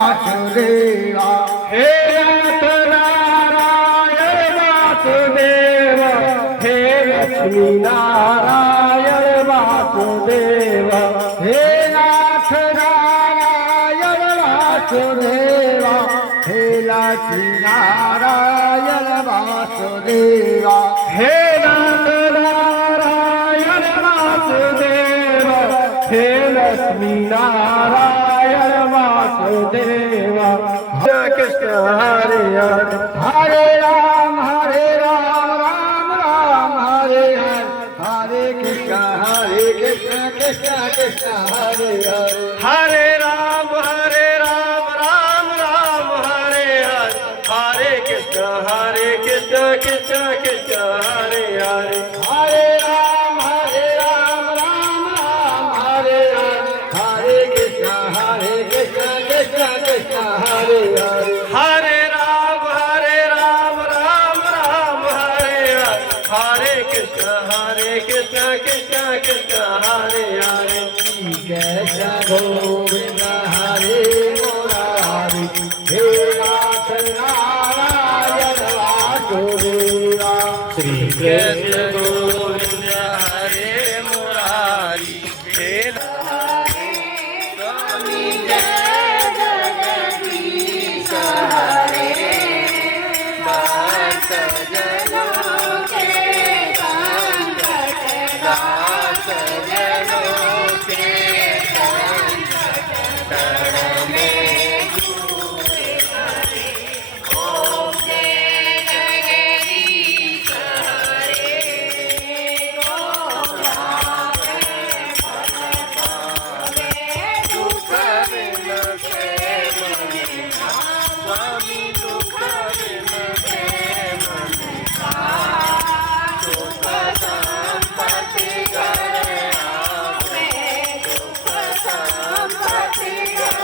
Vasudeva हे Narayan Vasudev हे Lakshmi Narayan Vasudev हे नाथ Narayan Vasudeva हे Lakshmi Narayan Vasudeva हे नाथ Narayan Vasudev हे Lakshmi Narayan Vasudeva Krishna Hare Hare Hare Ram Ram Ram Hare Hare Hare Krishna Krishna Krishna Hare Hare Hare Ram Ram Ram Hare Hare Hare Krishna Krishna Krishna Hare Hare Hare Ram Ram Ram Hare Hare Hare Krishna Krishna Krishna Hare Hare